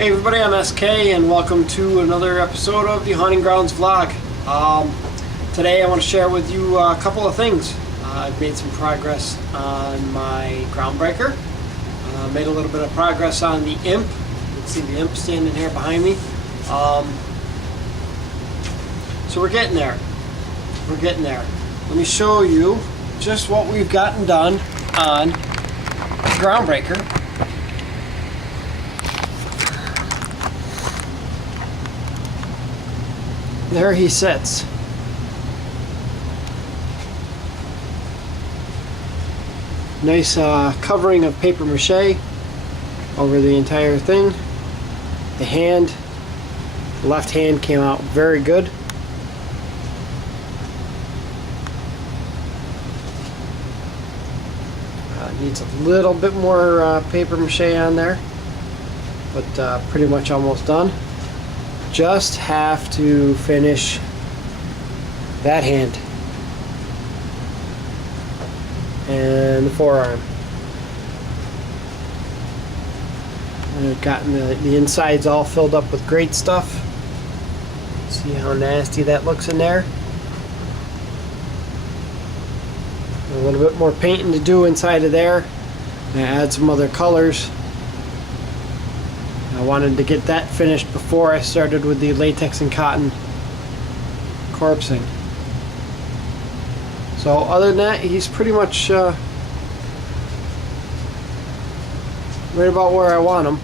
Hey everybody, I'm SK and welcome to another episode of the Hunting Grounds vlog. Today I want to share with you a couple of things. I've made some progress on my Groundbreaker. Made a little bit of progress on the Imp. You can see the Imp standing here behind me. So we're getting there. We're getting there. Let me show you just what we've gotten done on Groundbreaker. There he sits. Nice covering of paper mache over the entire thing. The left hand came out very good. Needs a little bit more paper mache on there, but pretty much almost done. Just have to finish that hand and the forearm. I've gotten the insides all filled up with great stuff. See how nasty that looks in there. A little bit more painting to do inside of there. I add some other colors. I wanted to get that finished before I started with the latex and cotton corpsing. So other than that, he's pretty much right about where I want him.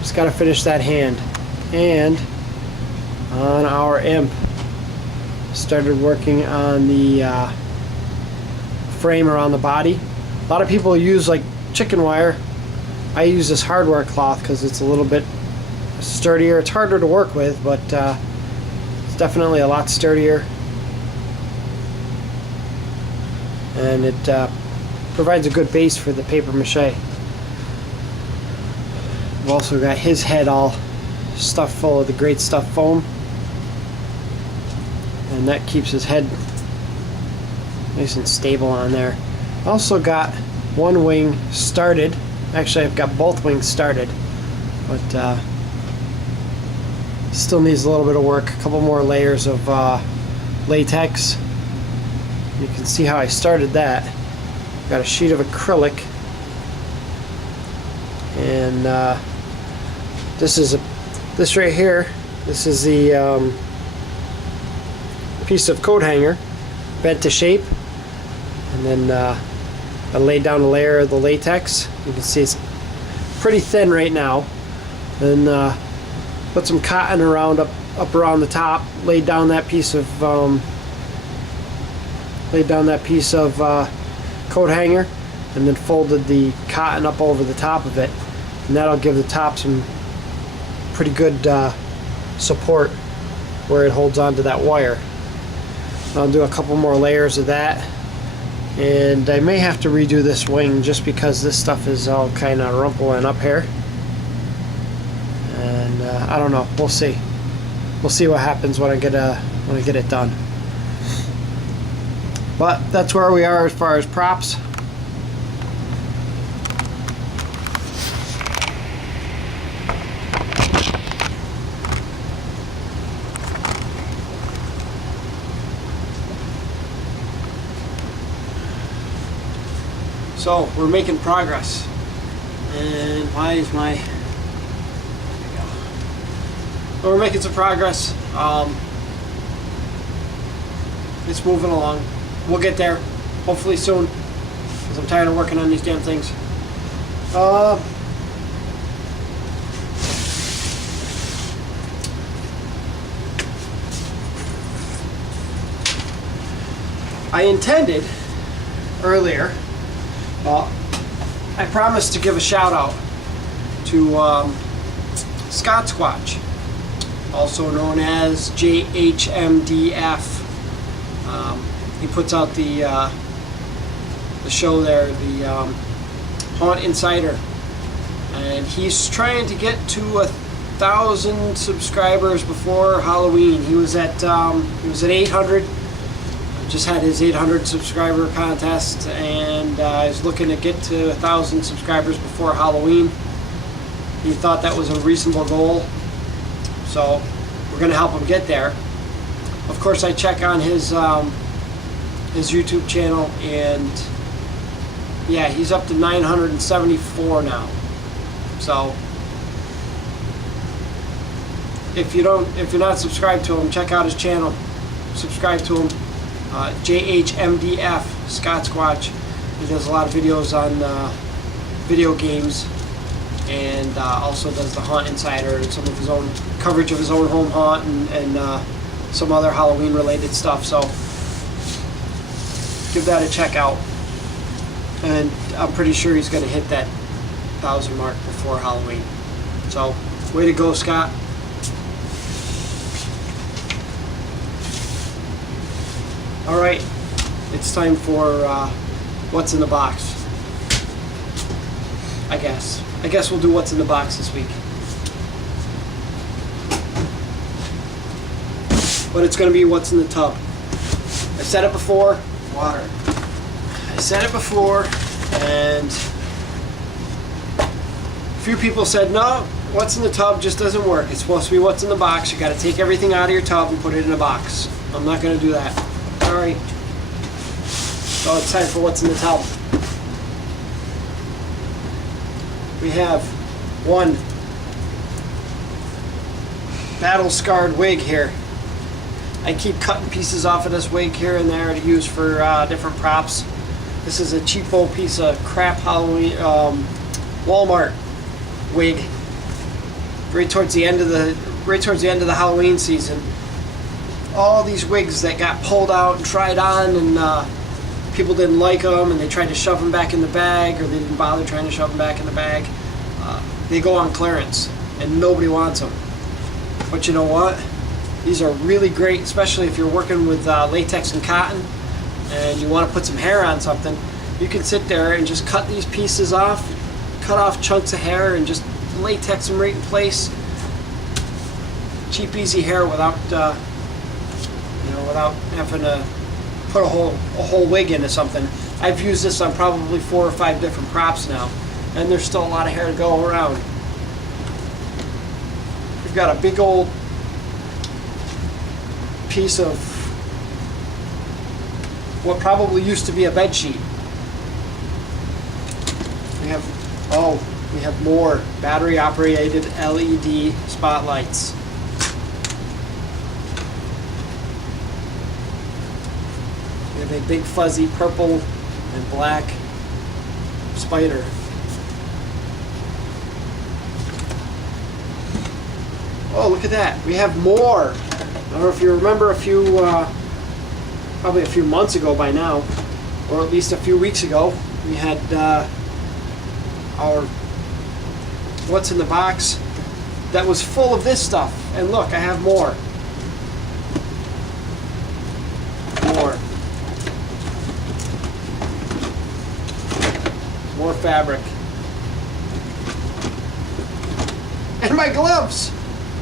Just got to finish that hand. And on our Imp, started working on the frame around the body. A lot of people use like chicken wire. I use this hardware cloth because it's a little bit sturdier. It's harder to work with, but it's definitely a lot sturdier. And it provides a good base for the paper mache. I've also got his head all stuffed full of the great stuff foam. And that keeps his head nice and stable on there. Also got one wing started. Actually, I've got both wings started, but still needs a little bit of work. A couple more layers of latex. You can see how I started that. Got a sheet of acrylic, and this right here. This is the piece of coat hanger, bent to shape, and then I laid down a layer of the latex. You can see it's pretty thin right now. Then put some cotton around up around the top. Laid down that piece of coat hanger, and then folded the cotton up over the top of it, and that'll give the top some pretty good support where it holds onto that wire. I'll do a couple more layers of that. And I may have to redo this wing just because this stuff is all kind of rumpling up here. And I don't know. We'll see. We'll see what happens when I get it done. But that's where we are as far as props. So we're making progress, and why is my? There we go. So we're making some progress. It's moving along. We'll get there, hopefully soon, because I'm tired of working on these damn things. I intended earlier. I promised to give a shout out to Scottsquatch, also known as JHMDF. He puts out the show there, the Haunt Insider, and he's trying to get to 1,000 subscribers before Halloween. He was at 800. Just had his 800 subscriber contest, and he's looking to get to 1,000 subscribers before Halloween. He thought that was a reasonable goal, so we're going to help him get there. Of course, I check on his YouTube channel, and yeah, he's up to 974 now. So if you're not subscribed to him, check out his channel. Subscribe to him. JHMDF, Scottsquatch. He does a lot of videos on video games, and also does the Haunt Insider and some of his own coverage of his own home haunt and some other Halloween related stuff. So give that a check out, and I'm pretty sure he's going to hit that 1,000 mark before Halloween. So way to go, Scott. Alright, it's time for what's in the box. I guess we'll do what's in the box this week. But it's going to be what's in the tub. I said it before. Water. I said it before, and a few people said, no, what's in the tub just doesn't work. It's supposed to be what's in the box. You got to take everything out of your tub and put it in a box. I'm not going to do that. Sorry. So it's time for what's in the tub. We have one battle-scarred wig here. I keep cutting pieces off of this wig here and there to use for different props. This is a cheapo piece of crap Halloween Walmart wig. Right towards the end of the Halloween season. All these wigs that got pulled out and tried on, and people didn't like them, and they tried to shove them back in the bag, or they didn't bother trying to shove them back in the bag. They go on clearance, and nobody wants them. But you know what? These are really great, especially if you're working with latex and cotton, and you want to put some hair on something. You can sit there and just cut these pieces off, cut off chunks of hair, and just latex them right in place. Cheap, easy hair without without having to put a whole wig into something. I've used this on probably 4 or 5 different props now, and there's still a lot of hair to go around. We've got a big old piece of what probably used to be a bed sheet. We have more battery operated LED spotlights. We have a big fuzzy purple and black spider. Oh, look at that. We have more. I don't know if you remember probably a few months ago by now, or at least a few weeks ago, we had our what's in the box that was full of this stuff. And look, I have more. More fabric. And my gloves!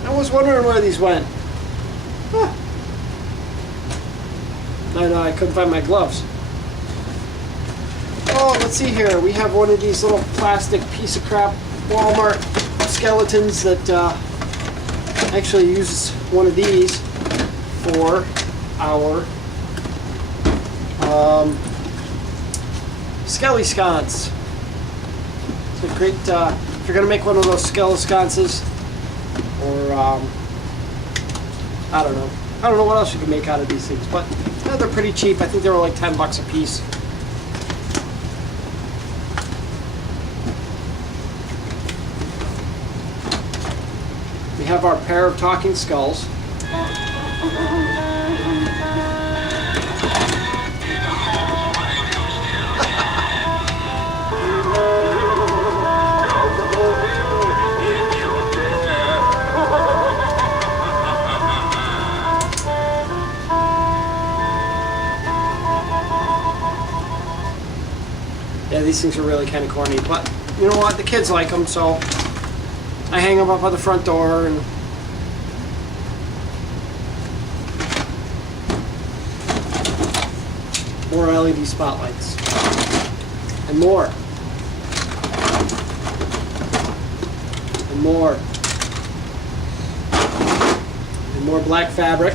I was wondering where these went. Huh. I couldn't find my gloves. Oh, let's see here. We have one of these little plastic piece of crap Walmart skeletons that actually uses one of these for our skelly sconce. It's a great, if you're going to make one of those skelly sconces, or I don't know what else you can make out of these things, but they're pretty cheap. I think they were like $10 a piece. We have our pair of talking skulls. Yeah, these things are really kind of corny, but you know what? The kids like them, so I hang them up on the front door. And more LED spotlights. And more. And And more. And more black fabric.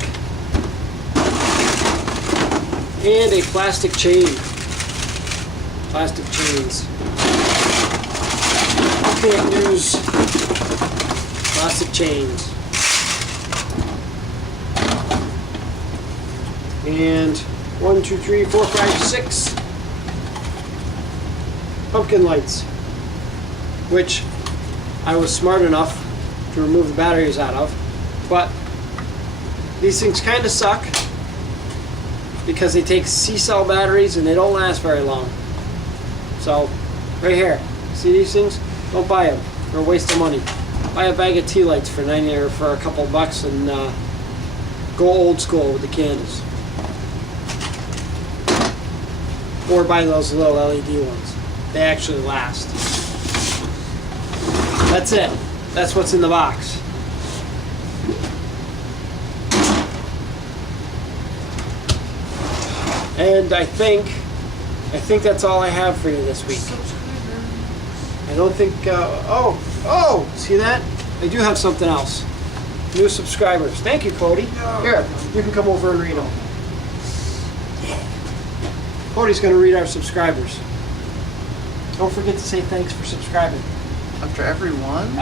And a plastic chain. Plastic chains. You can't use plastic chains. And 1, 2, 3, 4, 5, 6 pumpkin lights, which I was smart enough to remove the batteries out of. But these things kind of suck because they take C-cell batteries and they don't last very long. So right here, see these things? Don't buy them. They're a waste of money. Buy a bag of tea lights for 90 or for a couple bucks and go old school with the candles. Or buy those little LED ones. They actually last. That's it. That's what's in the box. And I think that's all I have for you this week. I don't think, oh, see that? I do have something else. New subscribers. Thank you, Cody. Here, you can come over and read them. Cody's going to read our subscribers. Don't forget to say thanks for subscribing. After every one?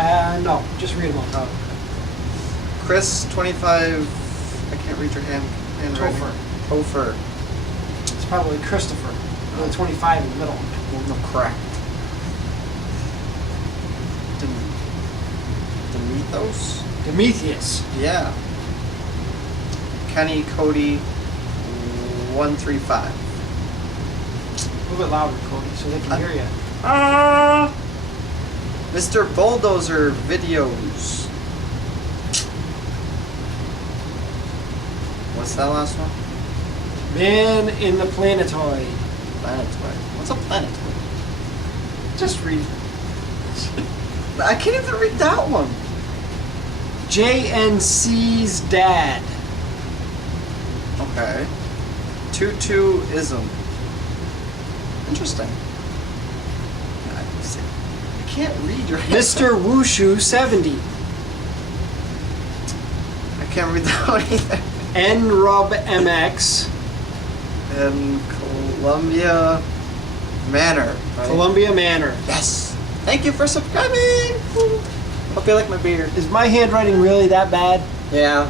No, just read them all. Oh. Chris, 25, I can't read your handwriting. Topher. It's probably Christopher. With a 25 in the middle. Well, no crap. Demetheus? Yeah. Kenny, Cody, 135. A little bit louder, Cody, so they can hear you. Mr. Bulldozer Videos. What's that last one? Man in the Planetoid. Planetoid. What's a planetoid? Just read. I can't even read that one. JNC's dad. Okay. Tutuism. Interesting. I can't read your hand. Mr. Wushu 70. I can't read that one either. NRub MX. And Columbia Manor. Right? Columbia Manor. Yes. Thank you for subscribing. Hope you like my beard. Is my handwriting really that bad? Yeah.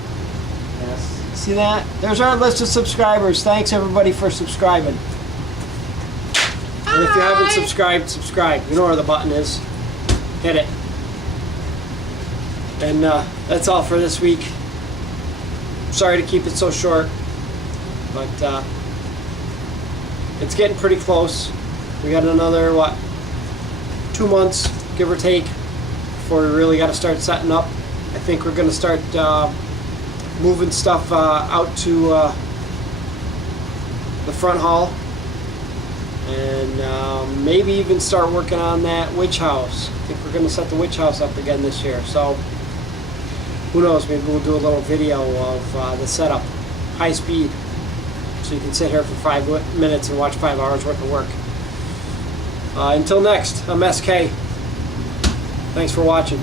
Yes. See that? There's our list of subscribers. Thanks everybody for subscribing. And if you haven't subscribed, subscribe. You know where the button is. Hit it. And that's all for this week. Sorry to keep it so short, but it's getting pretty close. We got another, 2 months, give or take, before we really got to start setting up. I think we're going to start moving stuff out to the front hall, and maybe even start working on that witch house. I think we're going to set the witch house up again this year, so who knows, maybe we'll do a little video of the setup, high speed, so you can sit here for 5 minutes and watch 5 hours worth of work. Until next, I'm SK. Thanks for watching.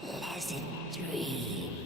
Pleasant dreams.